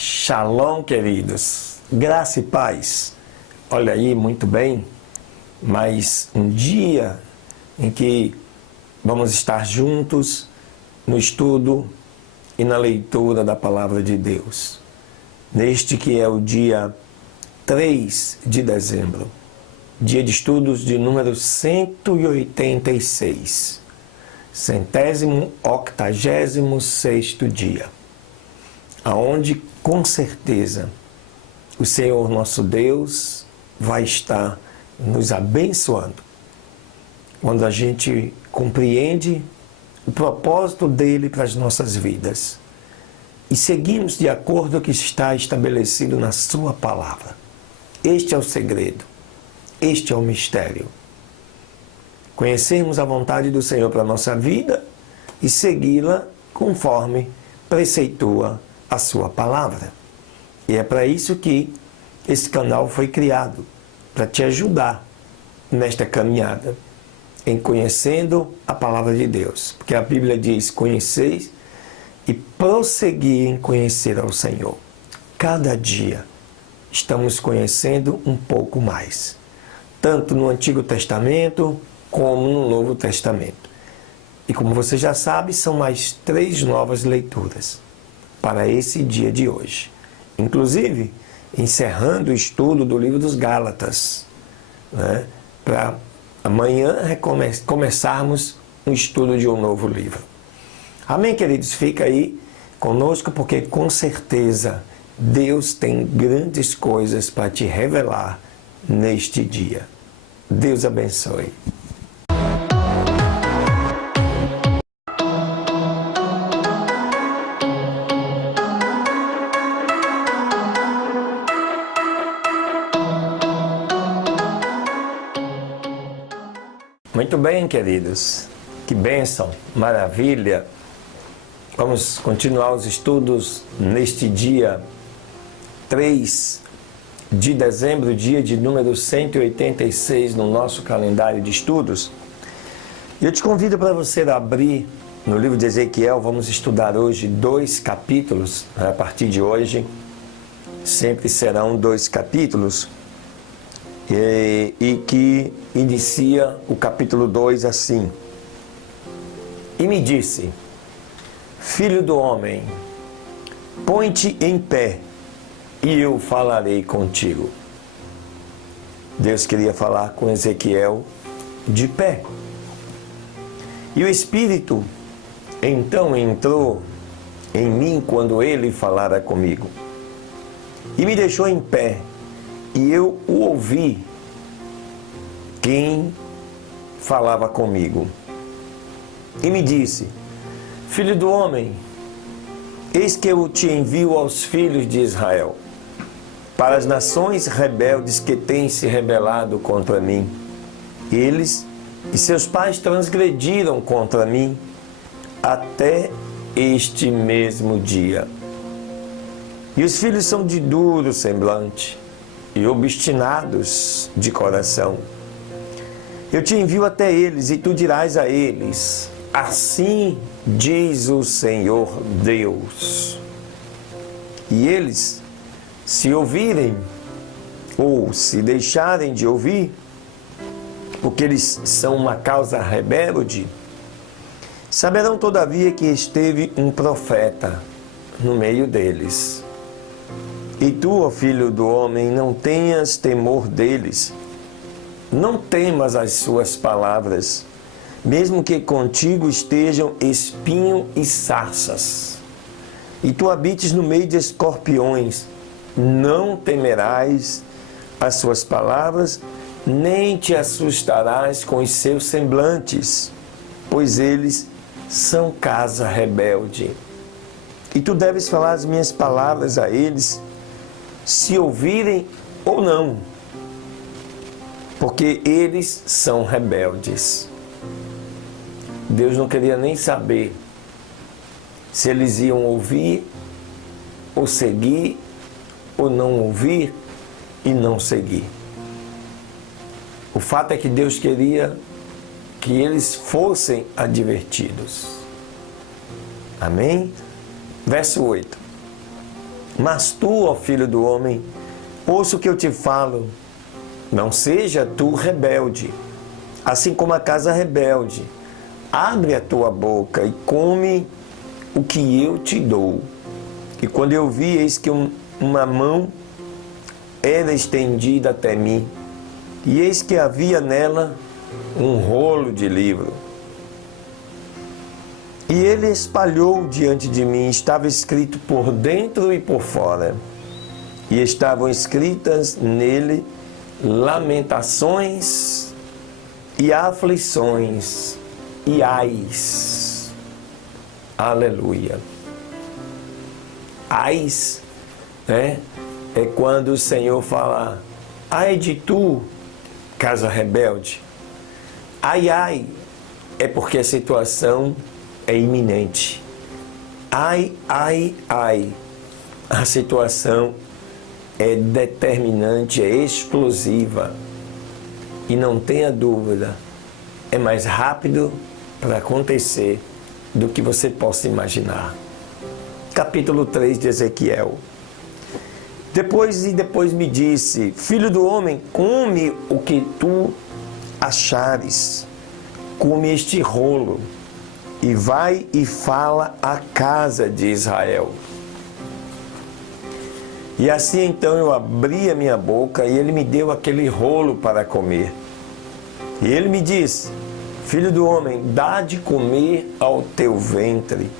Shalom, queridos. Graça e paz. Olha aí, muito bem, mais um dia em que vamos estar juntos no estudo e na leitura da Palavra de Deus. Neste que é o dia 3 de dezembro, dia de estudos de número 186, 186º dia, aonde com certeza o Senhor nosso Deus vai estar nos abençoando quando a gente compreende o propósito dele para as nossas vidas e seguimos de acordo com o que está estabelecido na sua palavra. Este é o segredo, este é o mistério. Conhecermos a vontade do Senhor para a nossa vida e segui-la conforme preceitua a sua palavra. E é para isso que esse canal foi criado, para te ajudar nesta caminhada, em conhecendo a palavra de Deus. Porque a Bíblia diz, conheceis e prosseguir em conhecer ao Senhor. Cada dia estamos conhecendo um pouco mais, tanto no Antigo Testamento como no Novo Testamento. E como você já sabe, são mais 3 novas leituras para esse dia de hoje. Inclusive, encerrando o estudo do livro dos Gálatas, né, para amanhã começarmos um estudo de um novo livro. Amém, queridos? Fica aí conosco, porque com certeza Deus tem grandes coisas para te revelar neste dia. Deus abençoe. Muito bem, queridos. Que bênção, maravilha. Vamos continuar os estudos neste dia 3 de dezembro, dia de número 186 no nosso calendário de estudos. E eu te convido para você abrir no livro de Ezequiel. Vamos estudar hoje 2 capítulos. A partir de hoje, sempre serão 2 capítulos. E que inicia o capítulo 2 assim. E me disse, filho do homem, põe-te em pé, e eu falarei contigo. Deus queria falar com Ezequiel de pé. E o Espírito então entrou em mim quando ele falara comigo. E me deixou em pé, e eu o ouvi, quem falava comigo. E me disse, filho do homem, eis que eu te envio aos filhos de Israel, para as nações rebeldes que têm se rebelado contra mim. Eles e seus pais transgrediram contra mim até este mesmo dia. E os filhos são de duro semblante e obstinados de coração. Eu te envio até eles, e tu dirás a eles, assim diz o Senhor Deus. E eles, se ouvirem, ou se deixarem de ouvir, porque eles são uma causa rebelde, saberão todavia que esteve um profeta no meio deles. E tu, ó filho do homem, não tenhas temor deles, não temas as suas palavras, mesmo que contigo estejam espinho e sarças, e tu habites no meio de escorpiões, não temerás as suas palavras, nem te assustarás com os seus semblantes, pois eles são casa rebelde. E tu deves falar as minhas palavras a eles, se ouvirem ou não, porque eles são rebeldes. Deus não queria nem saber se eles iam ouvir, ou seguir, ou não ouvir e não seguir. O fato é que Deus queria que eles fossem advertidos. Amém? Verso 8. Mas tu, ó filho do homem, ouça o que eu te falo, não seja tu rebelde, assim como a casa rebelde. Abre a tua boca e come o que eu te dou. E quando eu vi, eis que uma mão era estendida até mim, e eis que havia nela um rolo de livro. E ele espalhou diante de mim, estava escrito por dentro e por fora, e estavam escritas nele lamentações e aflições e ais. Aleluia. Ais, né? É quando o Senhor fala: ai de tu, casa rebelde. Ai, ai, é porque a situação é iminente. Ai, ai, ai, a situação é determinante, é explosiva. E não tenha dúvida, é mais rápido para acontecer do que você possa imaginar. Capítulo 3 de Ezequiel. Depois me disse: filho do homem, come o que tu achares, come este rolo, e vai e fala à casa de Israel. E assim então eu abri a minha boca, e ele me deu aquele rolo para comer. E ele me disse: filho do homem, dá de comer ao teu ventre,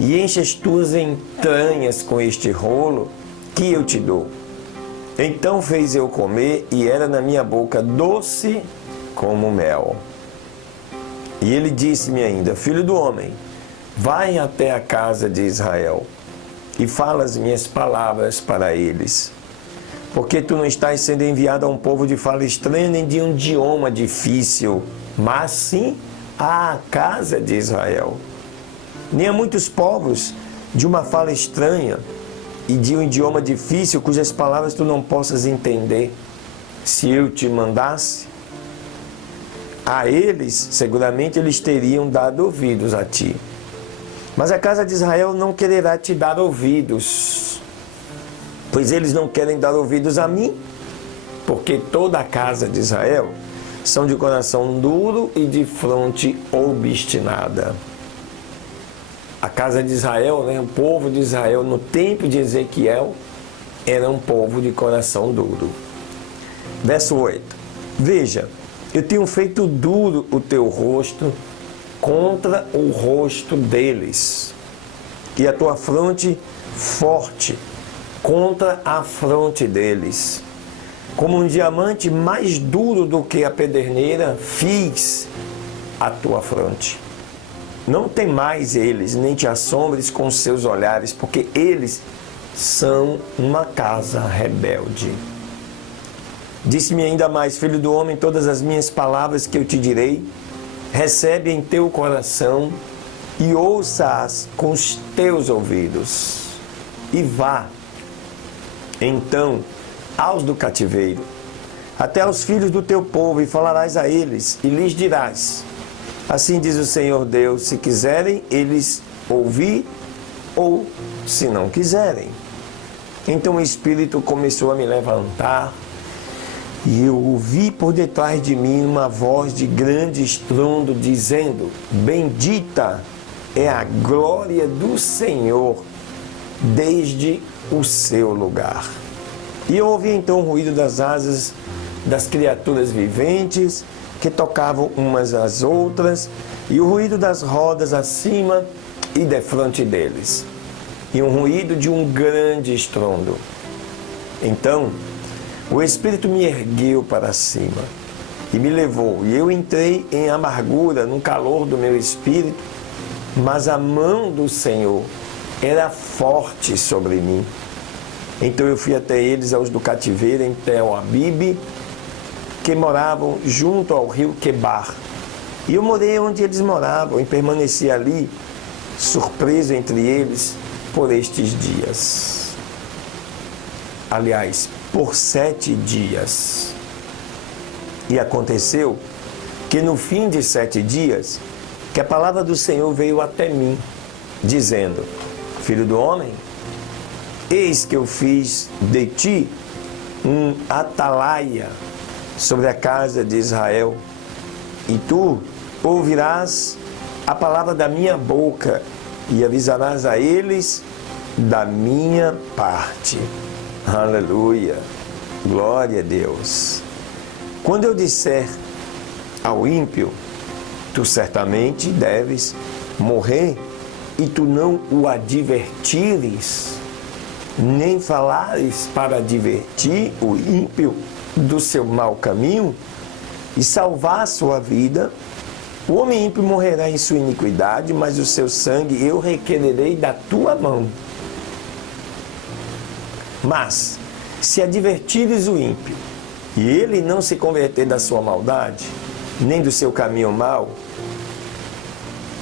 e enche as tuas entranhas com este rolo que eu te dou. Então fez eu comer, e era na minha boca doce como mel. E ele disse-me ainda: filho do homem, vai até a casa de Israel e fala as minhas palavras para eles. Porque tu não estás sendo enviado a um povo de fala estranha, nem de um idioma difícil, mas sim à casa de Israel. Nem a muitos povos de uma fala estranha e de um idioma difícil, cujas palavras tu não possas entender. Se eu te mandasse, a eles, seguramente eles teriam dado ouvidos a ti. Mas a casa de Israel não quererá te dar ouvidos, pois eles não querem dar ouvidos a mim, porque toda a casa de Israel são de coração duro e de fronte obstinada. A casa de Israel, né, o povo de Israel, no tempo de Ezequiel, era um povo de coração duro. Verso 8. Veja, eu tenho feito duro o teu rosto contra o rosto deles, e a tua fronte forte contra a fronte deles. Como um diamante mais duro do que a pederneira, fiz a tua fronte. Não tem mais eles, nem te assombres com seus olhares, porque eles são uma casa rebelde. Disse-me ainda mais: filho do homem, todas as minhas palavras que eu te direi, recebe em teu coração e ouça-as com os teus ouvidos. E vá, então, aos do cativeiro, até aos filhos do teu povo, e falarás a eles, e lhes dirás: assim diz o Senhor Deus, se quiserem eles ouvir, ou se não quiserem. Então o Espírito começou a me levantar, e eu ouvi por detrás de mim uma voz de grande estrondo, dizendo: bendita é a glória do Senhor desde o seu lugar. E eu ouvi então o ruído das asas das criaturas viventes, que tocavam umas às outras, e o ruído das rodas acima e defronte deles, e um ruído de um grande estrondo. Então o Espírito me ergueu para cima e me levou, e eu entrei em amargura no calor do meu espírito, mas a mão do Senhor era forte sobre mim. Então eu fui até eles, aos do cativeiro, em Tel Abibe, que moravam junto ao rio Quebar. E eu morei onde eles moravam, e permaneci ali, surpreso entre eles, por estes dias. Aliás, por 7 dias. E aconteceu que no fim de 7 dias, que a palavra do Senhor veio até mim, dizendo: filho do homem, Eis que eu fiz de ti um atalaia sobre a casa de Israel, e tu ouvirás a palavra da minha boca e avisarás a eles da minha parte. Aleluia! Glória a Deus! Quando eu disser ao ímpio, tu certamente deves morrer, e tu não o advertires, nem falares para advertir o ímpio do seu mau caminho e salvar a sua vida, o homem ímpio morrerá em sua iniquidade, mas o seu sangue eu requererei da tua mão. Mas, se advertires o ímpio, e ele não se converter da sua maldade, nem do seu caminho mau,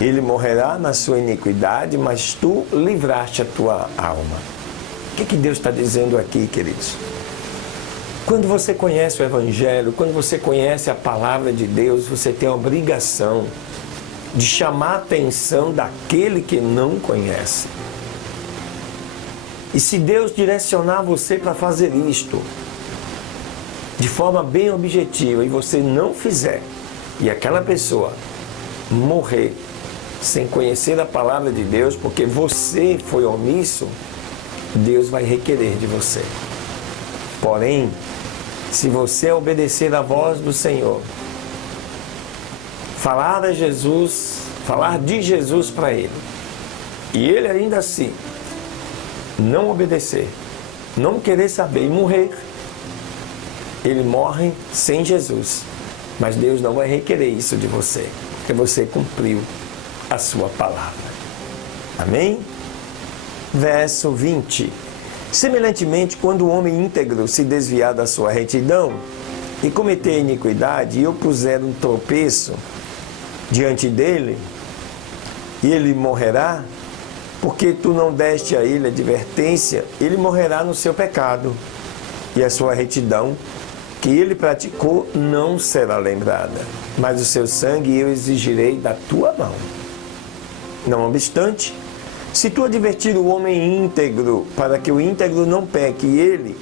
ele morrerá na sua iniquidade, mas tu livraste a tua alma. O que Deus está dizendo aqui, queridos? Quando você conhece o Evangelho, quando você conhece a palavra de Deus, você tem a obrigação de chamar a atenção daquele que não conhece. E se Deus direcionar você para fazer isto, de forma bem objetiva, e você não fizer, e aquela pessoa morrer sem conhecer a palavra de Deus, porque você foi omisso, Deus vai requerer de você. Porém, se você obedecer à voz do Senhor, falar a Jesus, falar de Jesus para ele, e ele ainda assim não obedecer, não querer saber e morrer, ele morre sem Jesus. Mas Deus não vai requerer isso de você, porque você cumpriu a sua palavra. Amém? Verso 20. Semelhantemente, quando o homem íntegro se desviar da sua retidão e cometer iniquidade, e eu puser um tropeço diante dele, e ele morrerá, porque tu não deste a ele advertência, ele morrerá no seu pecado, e a sua retidão que ele praticou não será lembrada, mas o seu sangue eu exigirei da tua mão. Não obstante, se tu advertir o homem íntegro, para que o íntegro não peque, e ele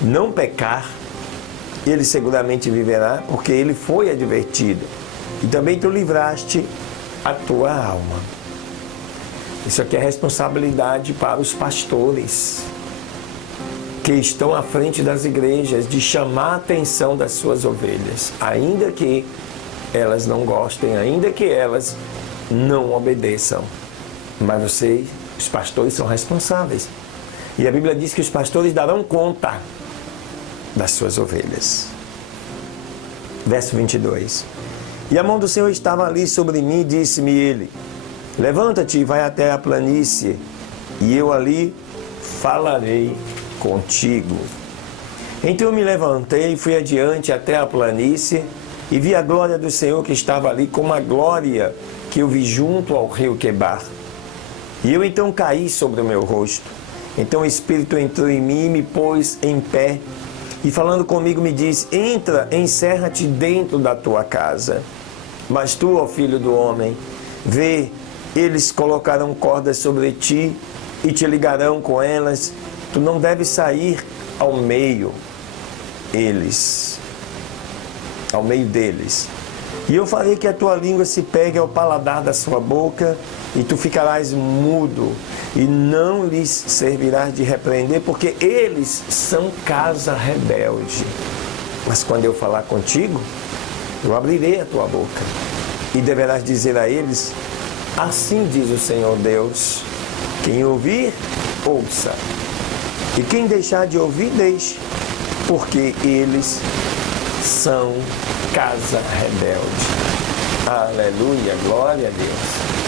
não pecar, ele seguramente viverá, porque ele foi advertido, e também tu livraste a tua alma. Isso aqui é responsabilidade para os pastores que estão à frente das igrejas, de chamar a atenção das suas ovelhas, ainda que elas não gostem, ainda que elas não obedeçam. Mas vocês, os pastores, são responsáveis. E a Bíblia diz que os pastores darão conta das suas ovelhas. Verso 22. E a mão do Senhor estava ali sobre mim, e disse-me ele: levanta-te e vai até a planície, e eu ali falarei contigo. Então eu me levantei e fui adiante até a planície, e vi a glória do Senhor que estava ali, como a glória que eu vi junto ao rio Quebar. E eu então caí sobre o meu rosto. Então o Espírito entrou em mim e me pôs em pé, e falando comigo me disse: entra, encerra-te dentro da tua casa. Mas tu, ó filho do homem, vê, eles colocarão cordas sobre ti e te ligarão com elas. Tu não deves sair ao meio deles. E eu farei que a tua língua se pegue ao paladar da sua boca, e tu ficarás mudo, e não lhes servirás de repreender, porque eles são casa rebelde. Mas quando eu falar contigo, eu abrirei a tua boca, e deverás dizer a eles: assim diz o Senhor Deus. Quem ouvir, ouça, e quem deixar de ouvir, deixe, porque eles são casa rebelde. Aleluia, glória a Deus.